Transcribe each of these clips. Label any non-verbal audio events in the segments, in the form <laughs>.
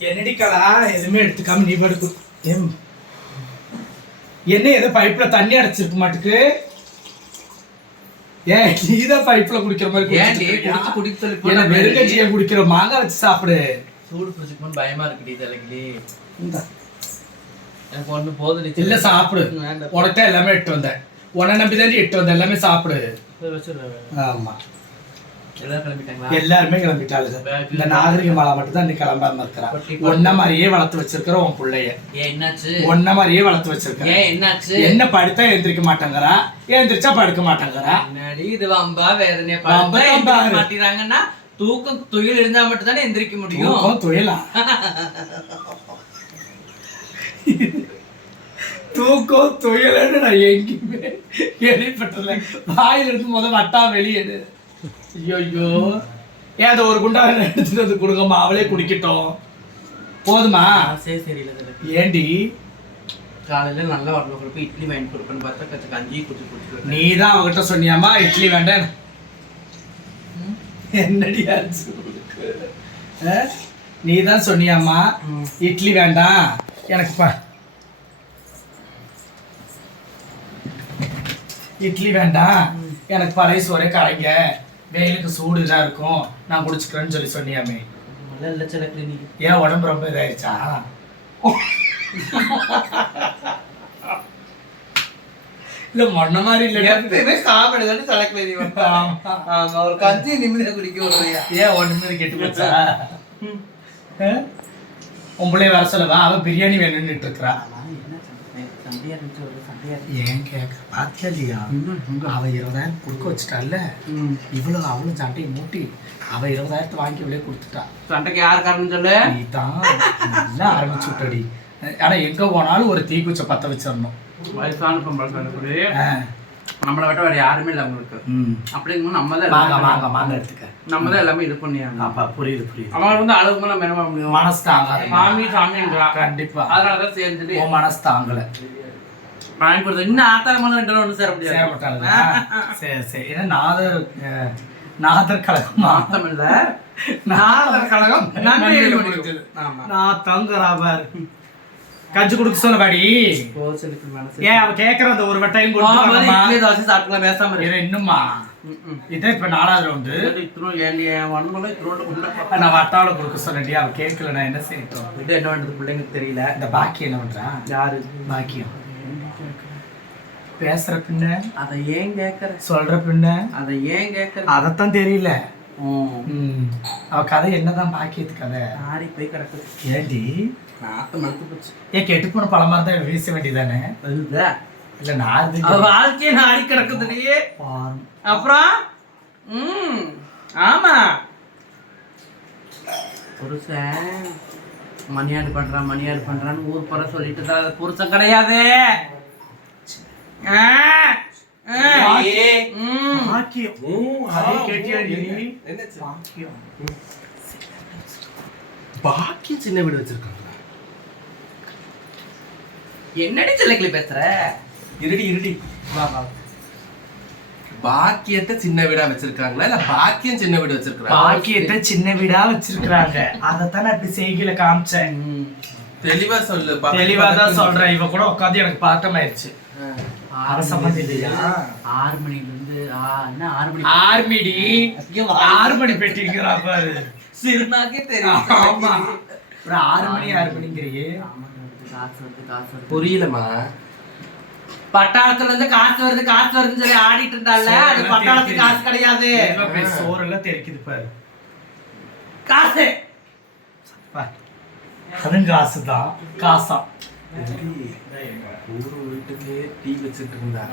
என்னடி கலா? எதுவுமே எடுத்துக்காம நீ படுக்கு. என்ன ஏதோ பைப்ல தண்ணி அடைச்சிருக்க மாட்டுக்கு? ஏன் நீதான் பைப்ல குடிக்கிற மாதிரி இருக்கியா? என்ன வெறுங்கச்சியை குடிக்கிற மாங்காய் வச்சு சாப்பிடு. சூடு பிடிச்சிக்கணும் பயமா இருக்குடி தலைக்கு. எனக்கு ஒண்ணு போதும் இல்ல சாப்பிடு. உனக்கு எல்லாமே எட்டு வந்தேன். உன்னை நம்பி தான் எட்டு வந்தேன். எல்லாமே சாப்பிடு. ஆமா. எல்லாரும் எல்லாருமே கிளம்பிட்டாளுங்க. இந்த நாகரிக மாலை மட்டும் தான் நீ கிளம்பாம இருக்கிறா ஒன்ன மாதிரியே வளர்த்து வச்சிருக்கிற உன் பிள்ளைய. ஒன்ன மாதிரியே வளர்த்து வச்சிருக்க என்ன படுத்தா எந்திரிக்க மாட்டேங்கிறா? எந்திரிச்சா படுக்க மாட்டேங்கிறா? இது வம்பா வேதனையா மாட்டேங்கிறாங்கன்னா தூக்கம் துயில் இருந்தா மட்டும் தானே எந்திரிக்க முடியும். துயலா? தூக்கம் துயலன்னு நான் எங்கேயுமே கேள்விப்பட்டதில்ல. வாயில இருந்து முத வட்டா வெளியேடு ஐயோ ஏன் அந்த ஒரு குண்டா எடுத்துட்டு வந்து கொடுங்கம்மா? அவளே குடிக்கட்டும். போதுமா? சரி சரியில்ல ஏண்டி? காலையில நல்லா உடம்பு கொடுப்பேன் இட்லி வாங்கி கொடுப்பேன்னு பார்த்தா கொஞ்சம் கஞ்சி குடிச்சு குடிச்சு நீ தான் அவகிட்ட சொன்னியாமா இட்லி வேண்டாம் என்னடி ஆச்சு? நீ தான் சொன்னியாமா இட்லி வேண்டாம். எனக்கு பா. இட்லி வேண்டாம். எனக்கு பழைய சோறே கரைங்க. வெயிலுக்கு சூடு இதாக இருக்கும். நான் குடிச்சுக்கிறேன்னு சொல்லி சொன்னியாமே. நல்லா இல்ல சிலக்கு நீ ஏன் உடம்பு ரொம்ப இதாயிடுச்சா இல்ல மொன்ன மாதிரி இல்லை. எப்பயுமே காமெடி தானே சிலக்கு நீ ஆமா. ஒரு கஞ்சி நிம்மதியா குடிக்க விடுறியா ஏன் ஒன்று கெட்டு போச்சா? உன் பிள்ளைய வர சொல்லவா? அவ பிரியாணி வேணும்னுட்டு இருக்கிறா சண்டையா இருந்துச்சு ஒரு சண்டையா ஏன் கேட்க பாத்தியா இல்லையா அவ இருபதாயிரம் கொடுக்க வச்சுட்டால இவ்வளவு அவளும் சண்டையை மூட்டி அவ இருபதாயிரத்தை வாங்கி இவளே கொடுத்துட்டா. சண்டைக்கு யார் காரணம் சொல்லு? நீ தான் நல்லா ஆரம்பிச்சு விட்டடி. ஆனா எங்க போனாலும் ஒரு தீக்குச்சை பத்த வச்சிடணும். வயசான நம்மளை விட்ட வேற யாருமே இல்லை அவங்களுக்கு. அப்படிங்கும்போது நம்ம தான் வாங்க வாங்க வாங்க எடுத்துக்க. நம்ம தான் எல்லாமே இது பண்ணியாங்க அப்பா புரியுது புரியுது. அவங்க வந்து நம்ம என்ன பண்ண முடியும்? மனசு தாங்காது. சாமி சாமின்றா. கண்டிப்பா. அதனாலதான் சேர்ந்துட்டு உன் மனசு தாங்கல. வாங்கி கொடுத்து இன்னும் ஆத்தால மேல ரெண்டு ஒன்று சேர முடியாது. சரி சரி. ஏன்னா நாதர் நாதர் கழகமா. மாத்தம் இல்ல. நாதர் கழகம். நான் தங்குறா பாரு கஞ்சி குடுக்க சொல்ல பாடி ஏன் அவ கேக்குற அந்த ஒரு தோசை சாப்பிட்டுலாம் பேசாம இரு. இரு இன்னுமா? ம், ம். இதே இப்ப நாலாவது ரவுண்டு நான் வட்டாவில் கொடுக்க சொன்னேன்டி அவ கேட்கல நான் என்ன செய்யட்டும்? இது என்ன பண்றது பிள்ளைங்களுக்கு தெரியல. இந்த பாக்கி என்ன பண்றா? யாரு? பாக்கியம். பேசுற பின்ன? அதை ஏன் கேக்குற? சொல்ற பின்ன? அதை ஏன் கேக்குற? அதத்தான் தெரியல. அவ கதை என்னதான் பாக்கியத்து கதை? ஆடி போய் கிடக்குது. ஏண்டி? நாத்தம் மறுத்து போச்சு ஏன் கெட்டு போன பழமா இருந்தா வீச வேண்டியதானே அதுதா இல்ல அவ வாழ்க்கையை நாடி கிடக்குதுடியே பாரு. அப்புறம் ம் ஆமா புருஷன் மணியாடு பண்றான் மணியாடு பண்றான்னு ஊர் புற சொல்லிட்டு தான் அது புருஷன் கிடையாது ஆ, ஆ, ம். பாக்கியம் சின்ன வீடு வச்சிருக்காங்க என்னடி சிலைக்கிளி பேசுற? இருடி இருடி. வா வா. பாக்கியத்தை சின்ன வீடா வச்சிருக்காங்களா இல்ல பாக்கியம் சின்ன வீடு வச்சிருக்காங்க பாக்கியத்தை சின்ன வீடா வச்சிருக்காங்க அதத்தான் நான் இப்படி செய்கையில காமிச்சேன். தெளிவா சொல்லு தெளிவா தான் சொல்றேன். இவ கூட உட்காந்து எனக்கு ஆறு மணில இல்லையா? ஆறு மணில இருந்து ஆறு மணி? ஆர்மிடி ஐயோ, ஆறு மணி பெட்டிங்கிறா பாரு. சிறுநாக்கே தெரியும். ஆமா. ஒரு ஆறு மணி ஆறு மணிங்கிறியே. காசு வருது காசு வருது புரியலமா பட்டாளத்துல இருந்து காசு வருது காசு வருதுன்னு சொல்லி ஆடிட்டு இருந்தால அது பட்டாளத்துக்கு காசு கிடையாது. சோறெல்லாம் தெரிக்குது பாரு. காசு. அதுவும் காசுதான். காசா. ஊரு வீட்டுக்கு டீ வச்சிட்டு இருந்தா.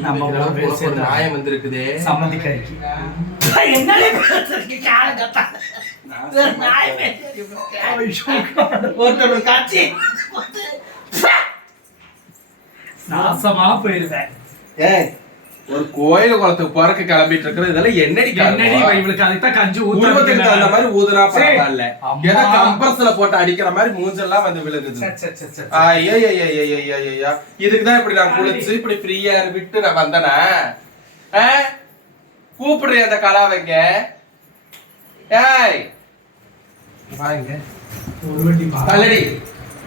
நம்ம ஒரு நியாயம் வந்திருக்குதே. சம்மந்தி கறிக்கு என்னடி பேசுறீங்க ஒருத்தர் ஒரு காட்சி நாசமா போயிருந்தேன் ஏய் ஒரு கோயில் குளத்துக்கு போறக்கு கிளம்பிட்டு இருக்கிறது இதெல்லாம் என்னடி என்னடி? இவளுக்கு அதுதான் கஞ்சி உருவத்துக்கு தகுந்த மாதிரி ஊதுனா. பரவாயில்ல. ஏதோ கம்பர்ஸ்ல போட்டு அடிக்கிற மாதிரி மூஞ்செல்லாம் வந்து விழுகுது. ஐயையையையையையையா. இதுக்குதான் இப்படி நான் குளிச்சு இப்படி ஃப்ரீயா விட்டு நான் வந்தனா? கூப்பிடுறேன் அந்த கலாவைங்க? ஏய் தள்ளடி.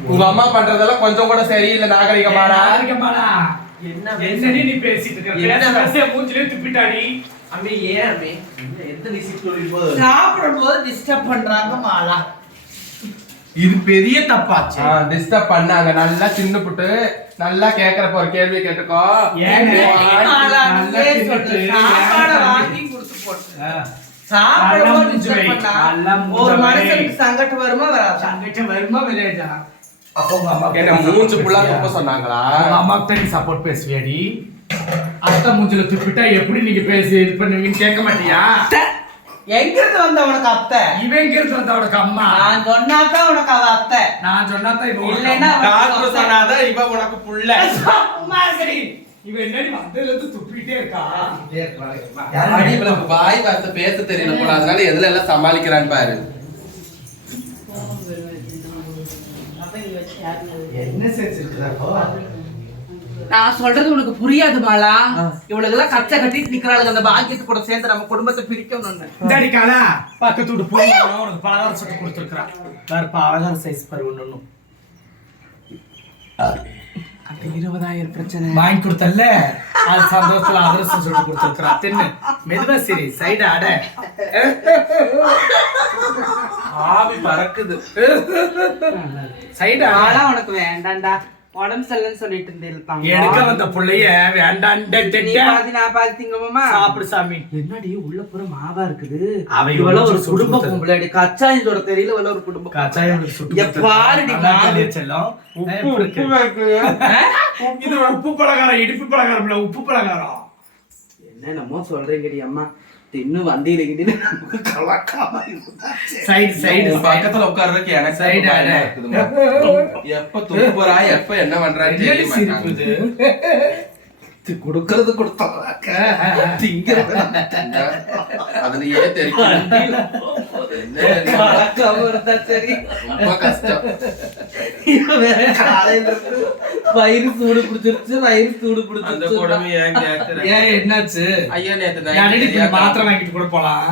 உங்க அம்மா பண்றதெல்லாம் கொஞ்சம் கூட சரியில்லை நாகரிகமாடா இருக்கமாடா என்ன என்னடி நீ பேசிட்டு இருக்க? என்ன பேச பேச மூஞ்சிலே துப்பிட்டாடி. அம்மி ஏன் அம்மி? என்ன எந்த விசிட் சொல்லிப்போ சாப்பிடும்போது டிஸ்டர்ப் பண்றாங்க மாலா. இது பெரிய தப்பாச்சு. டிஸ்டர்ப் பண்ணாங்க. நல்லா சின்ன புட்டு நல்லா கேக்குறப்ப ஒரு கேள்வி கேட்டுக்கோ ஏங்க? மாலா? நல்லா. சாப்பாடை ஏன் வாங்கி கொடுத்து போட்டு. ஒரு. மனுஷனுக்கு சங்கடம் வருமா வராதா? தங்கச்சி வருமா விளையாடா அப்போ உங்க அம்மா என்ன மூஞ்சு புள்ளா துப்ப சொன்னாங்களா? உங்க அம்மாக்கு நீ சப்போர்ட் பேசுவியாடி? அத்தை மூஞ்சில துப்பிட்டா எப்படி நீங்க பேசி இது பண்ணுவீங்கன்னு கேட்க மாட்டியா? எங்க இருந்து வந்த உனக்கு அத்தை? இவன் எங்க இருந்து வந்தா உனக்கு அம்மா? நான் சொன்னாதான் உனக்கு அவ அத்தை. நான் சொன்னாதான் இவன் உனக்கு இல்லைன்னா அம்மா. டாக்டர் சொன்னாதான் இவ உனக்கு புள்ள. அம்மா இருக்கடி. இவன் என்னடி வந்ததுல இருந்து துப்பிட்டே இருக்கா? யாரடி இவளுக்கு வாய் வார்த்தை பேச தெரியல போல. அதனால எதுல எல்லாம் சமாளிக்கிறான்னு பாரு. என்ன செஞ்சிருக்கிறாரோ நான் சொல்றது உனக்கு புரியாது மாலா இவளுக்கு எல்லாம் கச்ச கட்டிட்டு நிக்கிறாளுங்க. அந்த பாக்கியத்து கூட சேர்ந்து நம்ம குடும்பத்தை பிரிக்கணும்னு இந்தாடி காலா பக்கத்து வீட்டு போய் உனக்கு பலகாரம் சுட்டு கொடுத்துருக்கான் பலகாரம் சைஸ் பாரு ஒண்ணு அந்த இருபதாயிரம் பிரச்சனை. வாங்கி கொடுத்தல்ல? அது சந்தோஷத்துல அதிரசம் சுட்டு கொடுத்துருக்கா தின்னு. மெதுவா சரி. சைடு அட. ஆவி பறக்குது. சைடு ஆனா உனக்கு வேண்டாம்டா. உடம்பு சரியில்லைன்னு சொல்லிட்டு இருந்திருப்பாங்க. எடுக்க வந்த புள்ளைய வேண்டாம் நீ பாதி நான் பாதி திங்கம்மா சாப்பிடு சாமி. என்னடி உள்ள பூரா மாவா இருக்குது? அவ இவள ஒரு குடும்ப கொடுத்தது. பொம்பளை கச்சாயினோட தெரியல இவள ஒரு குடும்பம் கச்சாயம். நல்லா மாவு? செல்லம். இது உப்பு பலகாரம் இடுப்பு பலகாரம் இல்ல உப்பு பலகாரம். என்னென்னமோ சொல்றீங்கடி அம்மா. தின்னு வண்டியில கிண்டில கலக்காம சைடு சைடு பக்கத்துல உட்கார்றதுக்கு எனக்கு. இருக்குதும்மா. எப்ப துப்புறா எப்ப என்ன. இது? கொடுக்கறது கொடுத்தாங்க திங்கிறது அதுலயே தெரியும் <laughs> இருந்தா சரி. ரொம்ப கஷ்டம். காலையில இருந்து வயிறு சூடு பிடிச்சிருச்சு வயிறு சூடு அந்த பிடிச்சிருச்சு கொடுமை ஏன் கேக்குற? ஏன் என்னாச்சு? ஐயோ நேத்து யாரடி நைட்டு இப்படி தெரியாம மாத்திரை வாங்கிட்டு கூட போலாம்.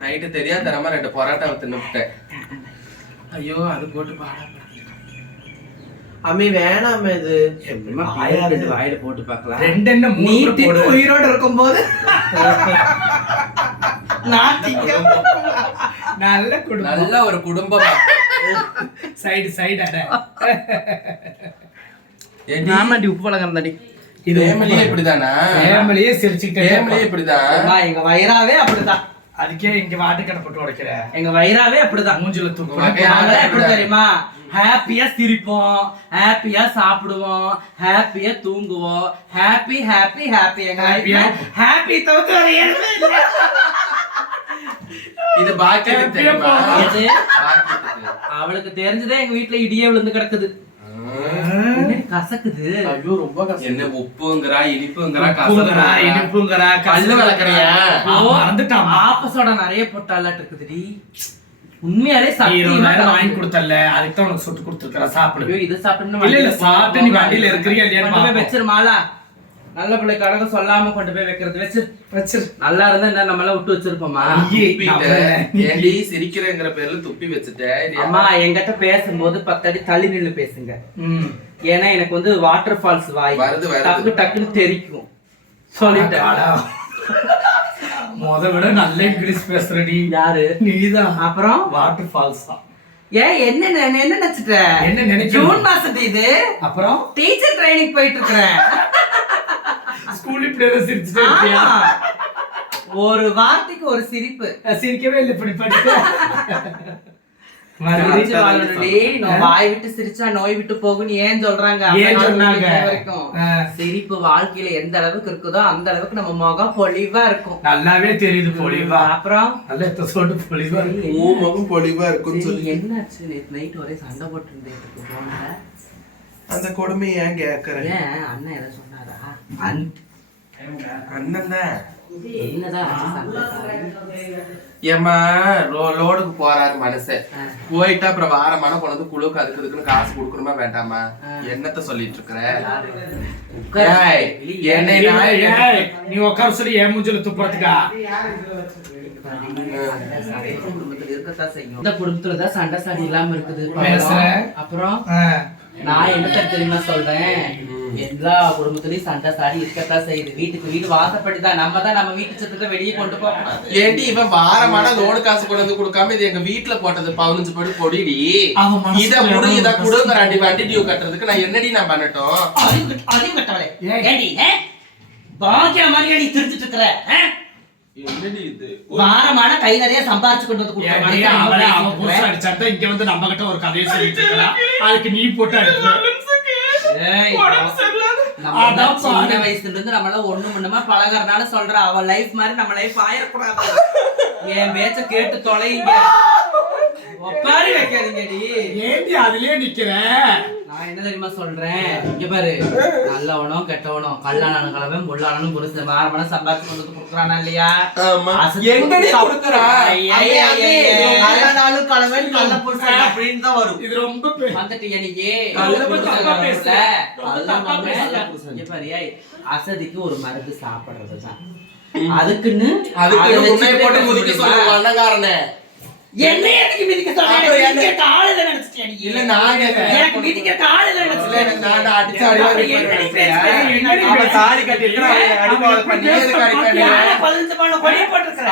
நைட்டு தெரியாத தரமா ரெண்டு பரோட்டாவை தின்னுட்டேன் ஐயோ அது போட்டு பாடா அம்மி வேணாம் இது. பேர் ரெண்டு வாயில போட்டு பார்க்கலாம். ரெண்டு என்ன நீ மூணு கூட தின்னு போடு. உயிரோட இருக்கும்போது. <laughs> நல்ல குடும்பம். நல்ல ஒரு குடும்பம்? சைடு சைடு அட. உப்பு பழக்கம் தாண்டி இது ஃபேமிலியே இப்படிதானா? சிரிச்சுக்கிட்டே எங்க வயிறாவே அப்படிதான். அதுக்கே இங்க வாட்டுக்கடை போட்டு உடைக்கிற. எங்க வயிறாவே அப்படிதான். மூஞ்சில நாங்களே எப்படி தெரியுமா? ஹாப்பியா சிரிப்போம். ஹாப்பியா சாப்பிடுவோம். ஹாப்பியா தூங்குவோம். ஹாப்பி ஹாப்பி ஹாப்பி எங்க? ஹாப்பி தவிர்த்து. இது பாக்கியத்துக்கு தெரியுமா. அவளுக்கு தெரிஞ்சதே எங்க வீட்ல இடியே விழுந்து கிடக்குது. என்னடி கசக்குது? ஐயோ ரொம்ப கஷ்டம் என்ன உப்புங்கிறா இனிப்புங்கிறா கசப்புங்கிறா. இனிப்புங்கிறா, பல்லு விளக்குறியா? மறந்துட்டான். ஆப்பசோட நிறைய போட்டாலாட்டு இருக்குதுடி. உண்மையாலே இருபது சத்தியமா நேரம் வாங்கி. கொடுத்தல்ல அதுக்கு தான் உனக்கு சுட்டு கொடுத்துருக்கா சாப்பிடு. ஐயோ, இது சாப்பிட்டோம்னா இல்ல, இல்ல, வண்டியில சாப்பிட்டு நீ வண்டியில இருக்கிறியா இல்லையான்னு நல்ல பிள்ளை கடக சொல்லாம கொண்டு போய் வைக்கிறது. வச்சு வச்சிரு. நல்லா இருந்தா என்ன நம்ம எல்லாம் விட்டு வச்சிருப்போமா? ஏண்டி சிரிக்கிறேங்கிற பேர்ல துப்பி வச்சுட்ட இது அம்மா என்கிட்ட பேசும்போது பத்தடி தள்ளி நின்னு பேசுங்க. ம். ஏன்னா எனக்கு வந்து வாட்டர் ஃபால்ஸ் வாய். டக்கு டக்குன்னு தெரிக்கும். சொல்லிட்டேன். முத விட நல்ல இங்கிலீஷ் பேசுறடி. யாரு? நீதான். அப்புறம்? வாட்டர் ஃபால்ஸ் தான். ஏன் என்ன என்ன நினைச்சிட்ட? என்ன நினைக்கிற? ஜூன் மாசத்து இது. அப்புறம்? டீச்சர் ட்ரைனிங் போயிட்டு இருக்கிறேன். ஸ்கூல் இப்படி ஏதோ சிரிச்சுட்டே? ஆமா. ஒரு வார்த்தைக்கு ஒரு சிரிப்பு. சிரிக்கவே இல்லை இப்படி படிக்க வாய் விட்டு சிரிச்சா நோய் விட்டு போகும்னு ஏன் சொல்றாங்க. சிரிப்பு வாழ்க்கையில எந்த அளவுக்கு இருக்குதோ அந்த அளவுக்கு நம்ம முகம் பொலிவா இருக்கும். நல்லாவே தெரியுது பொலிவா. அப்புறம்? எத்தோடு பொலிவா முகம் பொலிவா இருக்குன்னு சரி, சொல்லி என்னாச்சு? நேத்து நைட் ஒரே சண்டை போட்டு அந்த கொடுமை ஏன் கேக்குற? ஏன்? அண்ணன் எதை சொன்னாரா? சண்டை லோ- லோடுக்கு போறாரு மனுஷன் போயிட்டு அப்புறம் வாரமான கொண்டு வந்து குழுக்கு அதுக்கு இதுக்குன்னு காசு கொடுக்கணுமா வேண்டாமா? என்னத்த சொல்லிட்டு இருக்கிற? ஏய், என்னை நீ உட்கார சொல்லி என் மூஞ்சில துப்புறதுக்கா? இந்த குடும்பத்துல தான் சண்டை சாடி இல்லாம இருக்குது? அப்புறம். நான் என்ன தெரியுமா சொல்றேன்? எல்லா குடும்பத்திலயும் சண்டை சாடி இருக்கத்தான் செய்யுது. வீட்டுக்கு வீடு வாசப்படி தான் நம்ம தான் நம்ம வீட்டு சத்தத்தை வெளியே கொண்டு போகக்கூடாது ஏண்டி இவன் வாரமான லோடு காசு கொண்டு வந்து கொடுக்காம இது எங்க வீட்டுல போட்டது பதினஞ்சு படி பொடிடி. இத குடு இத கஷ்டம். குடுங்கறாண்டி வண்டி டியூ கட்டுறதுக்கு நான் என்னடி நான் பண்ணட்டும்? அறிவு கட்டவளே? ஏண்டி? பாக்கியா மாதிரியா நீ திருச்சிட்டு இருக்கிற ஆ? என்னடி இது? வாரமான கை நிறைய சம்பாதிச்சு கொண்டு வந்து அவன்? அடிச்சாட்டா இங்க வந்து நம்ம கிட்ட ஒரு கதையை சொல்லிட்டு அதுக்கு நீ போட்டு அடிக்கிற ஏய், நம்ம அதான் தான் சின்ன. வயசுல இருந்து நம்மள ஒண்ணு முன்னமா பழகறனால சொல்ற அவ லைஃப் மாதிரி நம்ம லைஃப் ஆயிடக்கூடாது <laughs> என் பேச்ச கேட்டு தொலைங்க. ஒப்பாரி வைக்காதீங்கடி. ஏண்டி அதுலயே நிக்கிற? நான் என்ன தெரியுமா சொல்றேன்? இங்க பாரு. நல்லவனோ கெட்டவனோ கல்லானனும் கலவன் முள்ளானனும் புருஷன். வாரமான சம்பாதிச்சு கொண்டு கொடுக்குறானா இல்லையா? எங்கடி கொடுக்குறா. கல்லானாலும் கலவன் கள்ள புருஷன் அப்படின்னு தான் வரும். இது ரொம்ப புருஷன். பேசுற. இங்க பாரு, அசதிக்கு ஒரு மருந்து சாப்பிடுறதுதான். அதுக்குன்னு அதுக்கு போட்டு முதிக்க முடியுமா? என்னை எதுக்கு மிதிக்க சொல்ற? அப்புறம் எனக்கு என்ன? மிதிக்க ஆளுல நினைச்சிட்டியா நீ? இல்ல நான். எனக்கு மிதிக்க ஆளுல இல்ல? நான் அடிச்சு அடி? தாலி பண்ணி கொடி?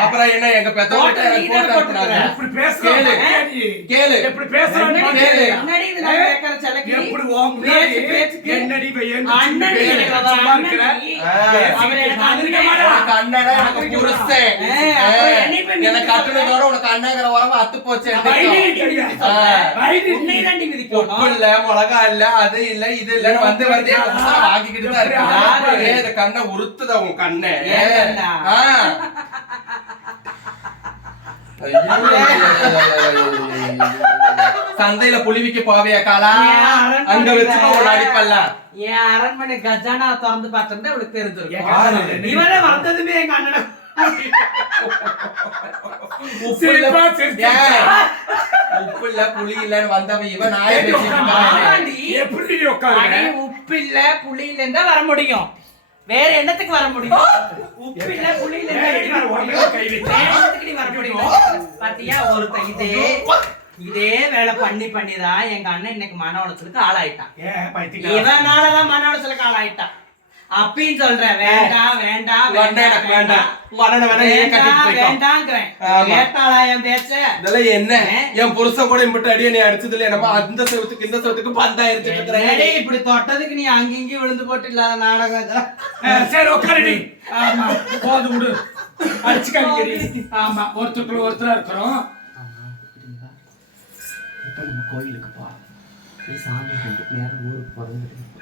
அப்புறம் என்ன எங்க பெத்தவங்க போட்டு போட்டிருக்கிற? இப்படி பேசுறான் கேளு. பாத்தியா நீ? கேளு. எப்படி பேசுறான்னு என்னடி பாத்தியா? கேளு. என்னடி இது நான் கேட்கிற சிலைக்கு? எப்படி உன் முன்னாடி பேச்சு, பேச்சுக்கு. என்னடி பையன் அண்ணன் பேசுற? எனக்கு அவன் சும்மா அண்ணன் இருக்கிற? நீ. ஆ. அவர் எனக்கு நாகரிகமா அண்ணன். உனக்கு அண்ணனா, எனக்கு புருஷன். ஏய், அப்புறம் என்னை போய் மிதிக்க எனக்கு கட்டுனதோட உனக்கு அண்ணங்கிற உறவு அத்து போச்சு கண்ணை ஏன் கண்ணா? ஆ. ஐயோ, ஐயோ, ஐயோ, ஐயோ, ஐயோ, ஐயோ. சந்தையில புலிவிக்க போவியா காலா? அங்க ஒரு அடிப்பல்ல என் அரண்மனை கஜானா திறந்து பார்த்தோம்னா இவளுக்கு தெரிஞ்சிருக்கும்? இவரே வந்ததுமே எங்க அண்ணனை உப்பு இல்ல புளி இல்லன்னு வந்தவன் இவன் நாய உட்காரு. உப்பு இல்ல புளி இல்லன்னு தான் வர முடியும். வேற என்னத்துக்கு வர முடியும்? உப்பு இல்ல புளி இல்ல வர முடியும். பாத்தியா ஒருத்தன் இதே இதே வேலை பண்ணி பண்ணி தான் எங்க அண்ணன் இன்னைக்கு மன உளைச்சலுக்கு ஆளாயிட்டான்? இவனாலதான் மன உளைச்சலுக்கு ஆளாயிட்டான். அப்பயும் சொல்றேன். வேண்டாம் வேண்டாம் வேண்டாம் வேண்டாம் என்ன? என் புருஷன் கூட இம்பிட்டு அடிய நீ அடிச்சது இல்ல என்னமோ அந்த செவத்துக்கு இந்த செவத்துக்கு என்னடி இருக்கிறேன் இப்படி தொட்டதுக்கு நீ அங்கிங்கி விழுந்து போட்டு இல்லாத நாடகம் சரி உட்காருடி. ஆமா, போது விடு. ஆமா, ஒருத்தருக்குள்ள ஒருத்தரா இருக்கிறோம். இப்ப நம்ம கோயிலுக்கு போறோம் போய் சாமி கும்பிட்டு நேரம் ஊருக்கு போறது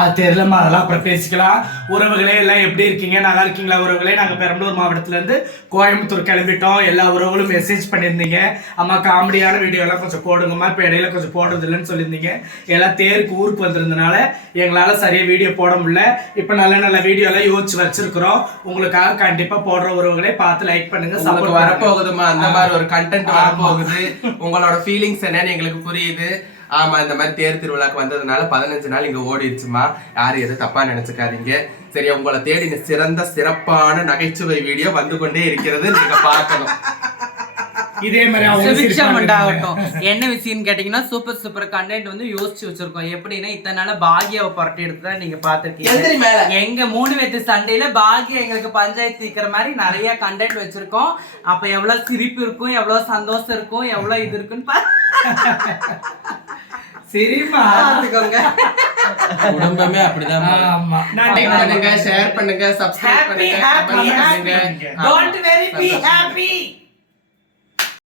அது தெரியலம்மா அதெல்லாம் அப்புறம் பேசிக்கலாம். உறவுகளே எல்லாம் எப்படி இருக்கீங்க? நல்லா இருக்கீங்களா உறவுகளே? நாங்க பெரம்பலூர் மாவட்டத்துல இருந்து கோயம்புத்தூர் கிளம்பிட்டோம். எல்லா உறவுகளும் மெசேஜ் பண்ணியிருந்தீங்க. அம்மா காமெடியான வீடியோ எல்லாம் கொஞ்சம் போடுங்கம்மா. இப்போ இடையில கொஞ்சம் போடுறது இல்லைன்னு சொல்லியிருந்தீங்க. எல்லாம் தேருக்கு ஊருக்கு வந்திருந்தனால எங்களால சரியா வீடியோ போட முடியல. இப்போ நல்ல நல்ல வீடியோ எல்லாம் யோசிச்சு வச்சிருக்கிறோம். உங்களுக்காக கண்டிப்பா போடுற உறவுகளே பார்த்து லைக் பண்ணுங்க சப்போர்ட் வரப்போகுதுமா அந்த மாதிரி ஒரு கண்டென்ட் வரப்போகுது. உங்களோட ஃபீலிங்ஸ் என்னன்னு எங்களுக்கு புரியுது. ஆமா இந்த மாதிரி தேர் திருவிழாக்கு வந்ததுனால பதினஞ்சு நாள் இங்க ஓடிடுச்சுமா. யாரும் எதுவும் தப்பா நினைச்சுக்காதீங்க. சரி உங்களை தேடின சிறந்த சிறப்பான நகைச்சுவை வீடியோ வந்து கொண்டே இருக்கிறது நீங்க பார்க்கணும். இதே மாதிரி. உண்டாகட்டும் என்ன விஷயம்னு கேட்டீங்கன்னா சூப்பர் சூப்பர் கண்டென்ட் வந்து யோசிச்சு வச்சிருக்கோம். எப்படின்னா இத்தனை நாள பாகியாவை புரட்டி எடுத்து தான் நீங்க. பாத்துருக்கீங்க எங்க மூணு பேத்து சண்டையில பாகியா எங்களுக்கு பஞ்சாயத்து தீக்கிற மாதிரி நிறைய கண்டென்ட் வச்சிருக்கோம். அப்ப எவ்வளவு சிரிப்பு இருக்கும் எவ்வளவு சந்தோஷம் இருக்கும் எவ்வளவு இது இருக்குன்னு பாத்துக்கோங்க குடும்பமே அப்படிதான் ஆமா. லைக் பண்ணுங்க ஷேர் பண்ணுங்க சப்ஸ்கிரைப் ஹாப்பி பண்ணுங்க